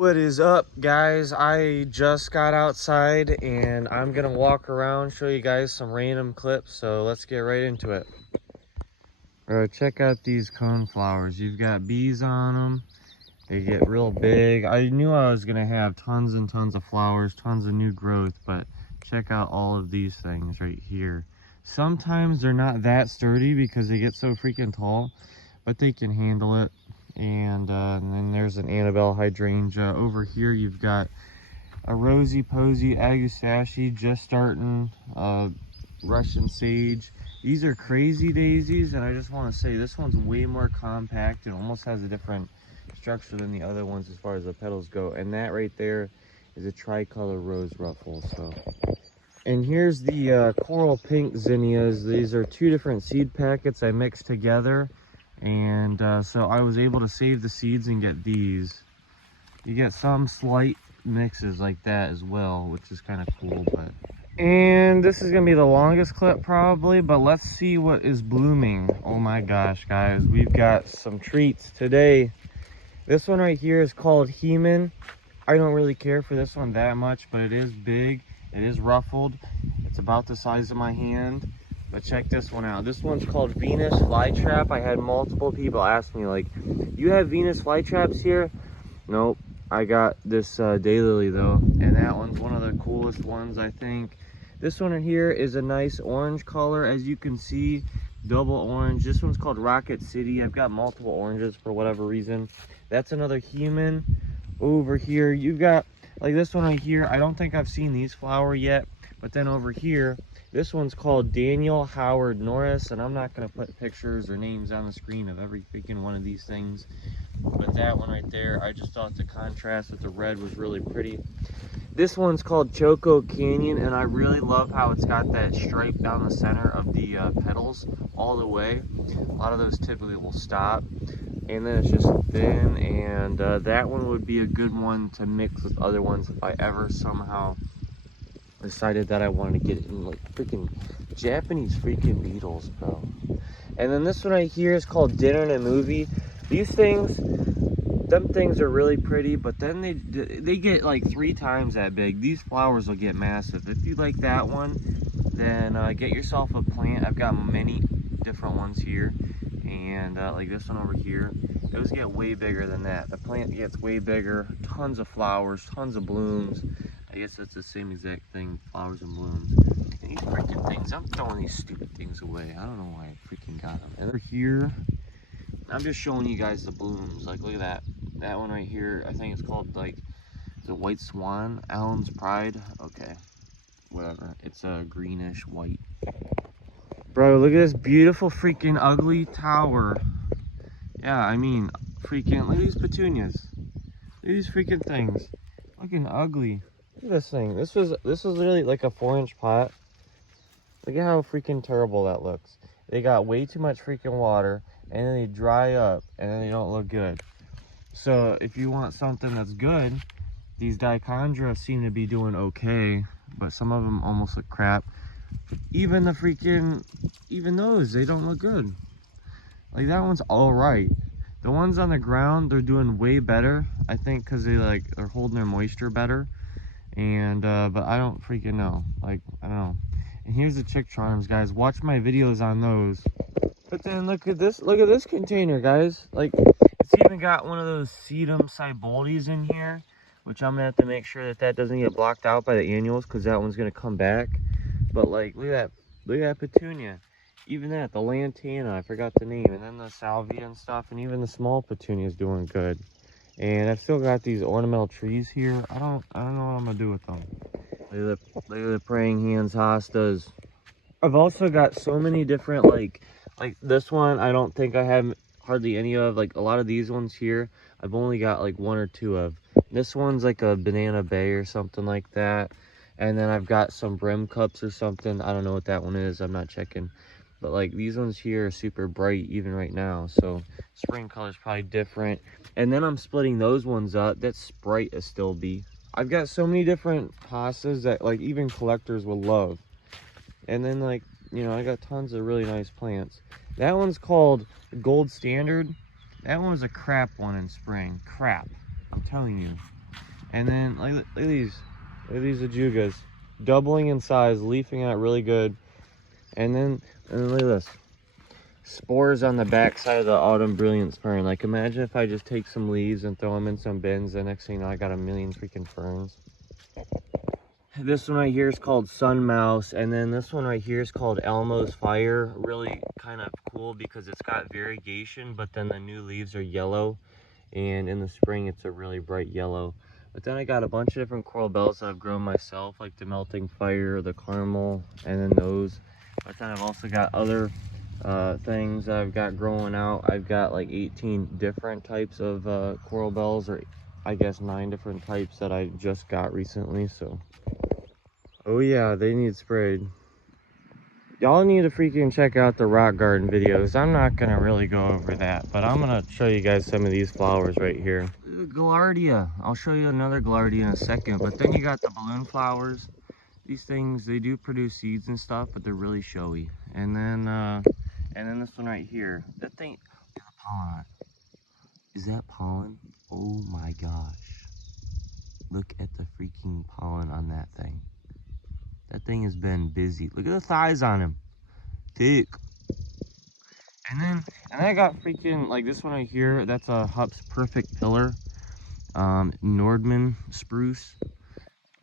What is up, guys? I just got outside and I'm gonna walk around, show you guys some random clips, so let's get right into it. Check out these coneflowers. You've got bees on them. They get real big. I knew I was gonna have tons and tons of flowers, tons of new growth, but check out all of these things right here. Sometimes they're not that sturdy because they get so freaking tall, but they can handle it. And then there's an Annabelle hydrangea. Over here you've got a rosy posy agastache just starting, Russian sage. These are crazy daisies, and I just want to say this one's way more compact and almost has a different structure than the other ones as far as the petals go. And that right there is a tricolor rose ruffle. So, and here's the coral pink zinnias. These are two different seed packets I mixed together. And so I was able to save the seeds and get these. You get some slight mixes like that as well, which is kind of cool. And this is gonna be the longest clip probably, but let's see what is blooming. Oh my gosh, guys, we've got some treats today. This one right here is called Heman. I don't really care for this one that much, but it is big, it is ruffled, it's about the size of my hand. But check this one out. This one's called Venus flytrap. I had multiple people ask me, like, you have Venus flytraps here? Nope. I got this daylily though, and that one's one of the coolest ones, I think. This one right here is a nice orange color, as you can see, double orange. This one's called Rocket City. I've got multiple oranges for whatever reason. That's another Heman. Over here, you've got like this one right here. I don't think I've seen these flower yet, but then over here, this one's called Daniel Howard Norris, and I'm not going to put pictures or names on the screen of every freaking one of these things. But that one right there, I just thought the contrast with the red was really pretty. This one's called Choco Canyon, and I really love how it's got that stripe down the center of the petals all the way. A lot of those typically will stop, and then it's just thin, and that one would be a good one to mix with other ones if I ever somehow decided that I wanted to get in like freaking Japanese freaking beetles, bro. And then this one right here is called Dinner and a Movie. These things, them things are really pretty, but then they get like 3 times that big. These flowers will get massive. If you like that one, then get yourself a plant. I've got many different ones here, and like this one over here, those get way bigger than that. The plant gets way bigger, tons of flowers, tons of blooms. I guess that's the same exact thing, flowers and blooms. And these freaking things, I'm throwing these stupid things away. I don't know why I freaking got them. And over here, I'm just showing you guys the blooms. Like, look at that. That one right here, I think it's called, like, the White Swan, Allen's Pride. Okay, whatever. It's a greenish white. Bro, look at this beautiful freaking ugly tower. Yeah, I mean, freaking, look at these petunias. Look at these freaking things. Looking ugly. Look at this thing. This was literally like a 4-inch pot. Look at how freaking terrible that looks. They got way too much freaking water, and then they dry up, and then they don't look good. So if you want something that's good, these dichondra seem to be doing okay, but some of them almost look crap. Even the freaking, even those, they don't look good. Like that one's all right. The ones on the ground, they're doing way better, I think, because they're holding their moisture better. And but I don't freaking know, like, I don't know. And here's the chick charms, guys. Watch my videos on those. But then look at this container, guys. Like, it's even got one of those sedum cyboldes in here, which I'm gonna have to make sure that doesn't get blocked out by the annuals, because that one's gonna come back. But like, look at that petunia. Even that, the lantana, I forgot the name, and then the salvia and stuff, and even the small petunia is doing good. And I've still got these ornamental trees here. I don't know what I'm gonna do with them. Look at the praying hands hostas. I've also got so many different, like this one, I don't think I have hardly any of. Like a lot of these ones here, I've only got like 1 or 2 of. This one's like a banana bay or something like that. And then I've got some brim cups or something. I don't know what that one is. I'm not checking. But like these ones here are super bright even right now. So spring color is probably different. And then I'm splitting those ones up. That's Sprite Astilbe. I've got so many different hostas that like even collectors will love. And then like, you know, I got tons of really nice plants. That one's called Gold Standard. That one was a crap one in spring. Crap. I'm telling you. And then look at these. Look at these ajugas. Doubling in size, leafing out really good. And then look at this. Spores on the back side of the autumn brilliant fern. Like, imagine if I just take some leaves and throw them in some bins. The next thing you know, I got a million freaking ferns. This one right here is called Sun Mouse, and then this one right here is called Elmo's Fire. Really kind of cool because it's got variegation, but then the new leaves are yellow, and in the spring it's a really bright yellow. But then I got a bunch of different coral bells that I've grown myself, like the Melting Fire, the Caramel, and then those. But then I've also got other things that I've got growing out. I've got like 18 different types of coral bells, or I guess 9 different types that I just got recently. So oh yeah, they need sprayed. Y'all need to freaking check out the rock garden videos. I'm not gonna really go over that, but I'm gonna show you guys some of these flowers right here. Gaillardia. I'll show you another Gaillardia in a second, but then you got the balloon flowers. These things, they do produce seeds and stuff, but they're really showy. And then this one right here. That thing, look at the pollen on it. Is that pollen? Oh my gosh. Look at the freaking pollen on that thing. That thing has been busy. Look at the thighs on him. Thick. And then I got freaking, like this one right here, that's a Hupp's Perfect Pillar. Nordman spruce.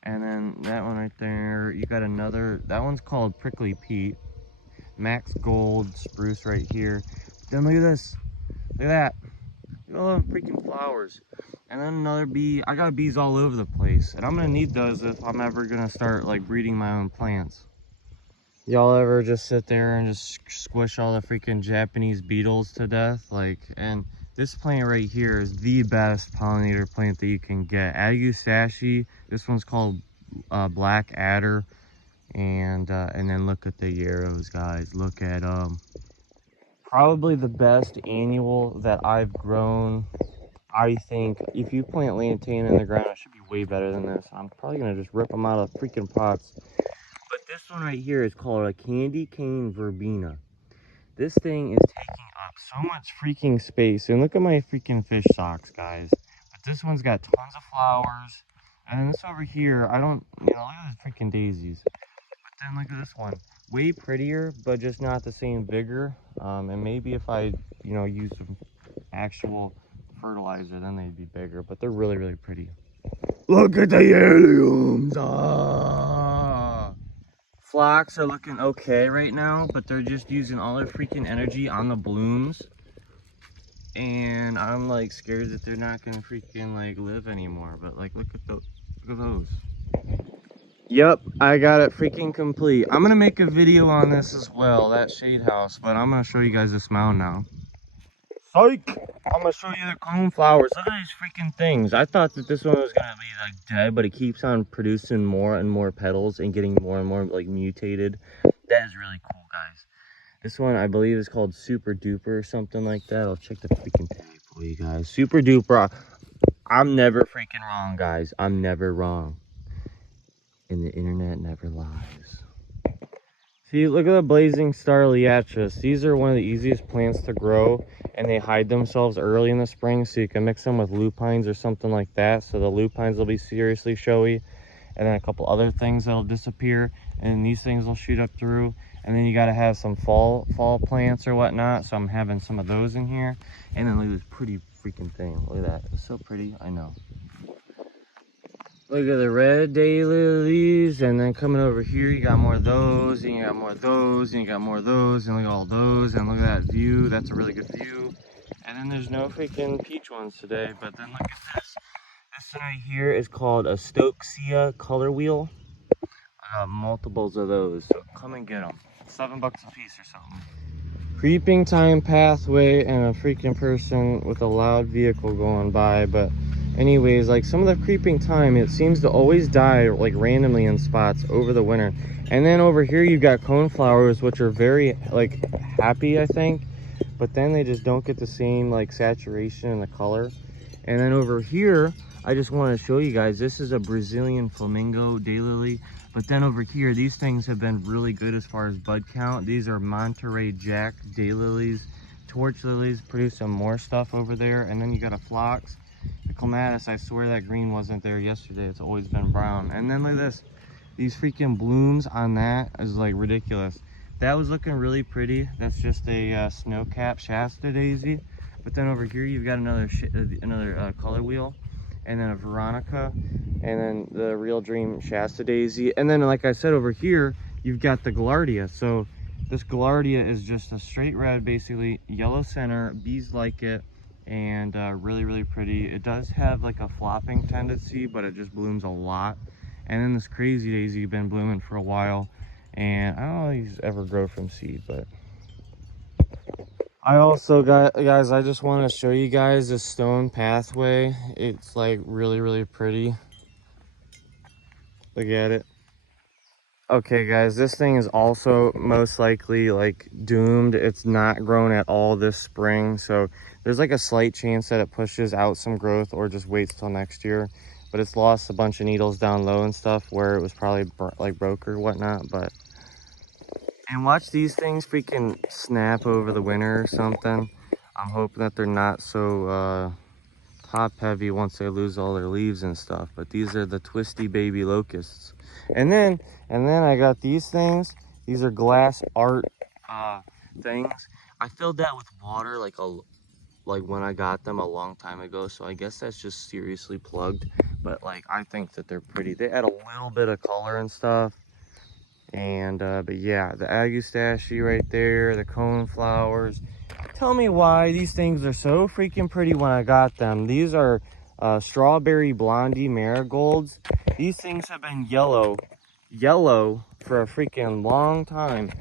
And then that one right there, you got another, that one's called Prickly Pete. Max Gold spruce right here. Then look at this. Look at that. Look at all them freaking flowers. And then another bee. I got bees all over the place. And I'm going to need those if I'm ever going to start like breeding my own plants. Y'all ever just sit there and just squish all the freaking Japanese beetles to death? Like, and this plant right here is the best pollinator plant that you can get. Agusashi. This one's called Black Adder. And then look at the yarrows, guys. Look at probably the best annual that I've grown. I think if you plant lantana in the ground, it should be way better than this. I'm probably gonna just rip them out of freaking pots. But this one right here is called a candy cane verbena. This thing is taking up so much freaking space. And look at my freaking fish socks, guys. But this one's got tons of flowers. And this over here, I don't, look at these freaking daisies. But then look at this one. Way prettier, but just not the same vigor. And maybe if I, use some actual fertilizer, then they'd be bigger. But they're really, really pretty. Look at the alliums! Ah! Phlox are looking okay right now, but they're just using all their freaking energy on the blooms. And I'm like scared that they're not gonna freaking like live anymore. But like, look at those. Yep, I got it freaking complete. I'm gonna make a video on this as well, that shade house, but I'm gonna show you guys this mound now. Psych! I'm gonna show you the coneflowers. Look at these freaking things. I thought that this one was gonna be like dead, but it keeps on producing more and more petals and getting more and more like mutated. That is really cool, guys. This one I believe is called Super Duper or something like that. I'll check the freaking tag for you guys. Super Duper. I'm never freaking wrong, guys. I'm never wrong. And the internet never lies. See, look at the blazing star liatris. These are one of the easiest plants to grow, and they hide themselves early in the spring, so you can mix them with lupines or something like that. So the lupines will be seriously showy, and then a couple other things that'll disappear, and these things will shoot up through. And then you got to have some fall plants or whatnot, so I'm having some of those in here. And then look at this pretty freaking thing. Look at that. It's so pretty. I know. Look at the red daylilies, and then coming over here, you got more of those, and you got more of those, and you got more of those, and look at all those, and look at that view. That's a really good view. And then there's no freaking peach ones today, but then look at this. This one right here is called a Stokesea color wheel. I got multiples of those, so come and get them. $7 a piece or something. Creeping time pathway and a freaking person with a loud vehicle going by, but anyways, like some of the creeping thyme, it seems to always die like randomly in spots over the winter. And then over here you've got coneflowers, which are very like happy, I think, but then they just don't get the same like saturation in the color. And then over here, I just want to show you guys, this is a Brazilian flamingo daylily. But then over here, these things have been really good as far as bud count. These are Monterey Jack daylilies. Torch lilies produce some more stuff over there. And then you got a phlox. The clematis, I swear that green wasn't there yesterday. It's always been brown. And then look at this. These freaking blooms on that is like ridiculous. That was looking really pretty. That's just a snow-capped Shasta daisy. But then over here you've got another color wheel, and then a Veronica, and then the Real Dream Shasta daisy. And then, like I said, over here you've got the Gaillardia. So this Gaillardia is just a straight red, basically yellow center. Bees like it, and really, really pretty. It does have like a flopping tendency, but it just blooms a lot. And then this crazy daisy been blooming for a while, and I don't know if these ever grow from seed, but I also got, guys, I just want to show you guys this stone pathway. It's like really, really pretty. Look at it. Okay, guys, this thing is also most likely like doomed. It's not grown at all this spring, so there's like a slight chance that it pushes out some growth or just waits till next year. But it's lost a bunch of needles down low and stuff where it was probably like broke or whatnot. But and watch these things freaking snap over the winter or something. I'm hoping that they're not so top heavy once they lose all their leaves and stuff. But these are the twisty baby locusts. And then I got these things. These are glass art things. I filled that with water like when I got them a long time ago, so I guess that's just seriously plugged. But like, I think that they're pretty. They add a little bit of color and stuff. And but yeah, the Agustache right there, the coneflowers. Tell me why these things are so freaking pretty when I got them. These are strawberry blondie marigolds. These things have been yellow for a freaking long time.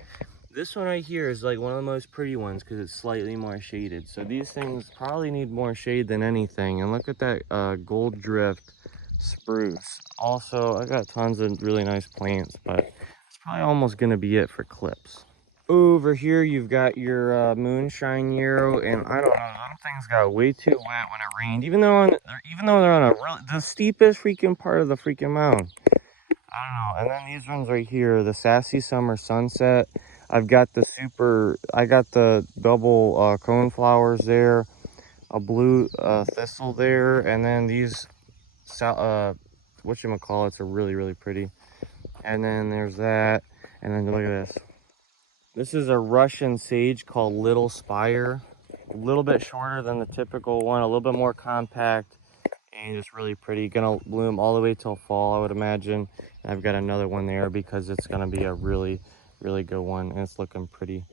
This one right here is like one of the most pretty ones because it's slightly more shaded. So these things probably need more shade than anything. And look at that gold drift spruce. Also, I got tons of really nice plants, but it's probably almost going to be it for clips. Over here, you've got your moonshine yarrow, and I don't know, them things got way too wet when it rained. Even though they're on the steepest freaking part of the freaking mound. I don't know. And then these ones right here, the Sassy Summer Sunset. I got the double coneflowers there, a blue thistle there, and then these whatchamacallits are really, really pretty. And then there's that, and then look at this. This is a Russian sage called Little Spire. A little bit shorter than the typical one, a little bit more compact, and just really pretty. Gonna bloom all the way till fall, I would imagine. And I've got another one there because it's gonna be a really, really good one, and it's looking pretty.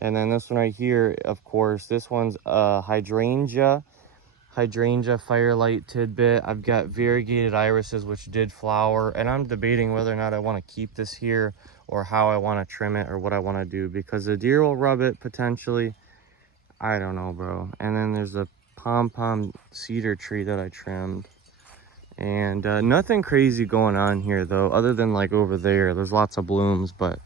And then this one right here, of course, this one's hydrangea firelight tidbit. I've got variegated irises which did flower, and I'm debating whether or not I want to keep this here or how I want to trim it or what I want to do, because the deer will rub it potentially. I don't know, bro. And then there's a pom-pom cedar tree that I trimmed, and nothing crazy going on here though, other than like over there's lots of blooms. But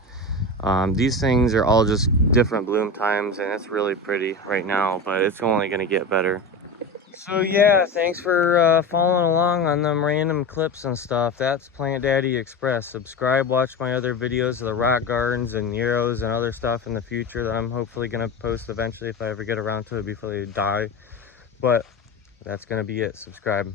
these things are all just different bloom times, and it's really pretty right now, but it's only going to get better. So yeah, thanks for following along on them random clips and stuff. That's Plant Daddy Express. Subscribe, watch my other videos of the rock gardens and yarrows and other stuff in the future that I'm hopefully going to post eventually if I ever get around to it before they die. But that's going to be it. Subscribe.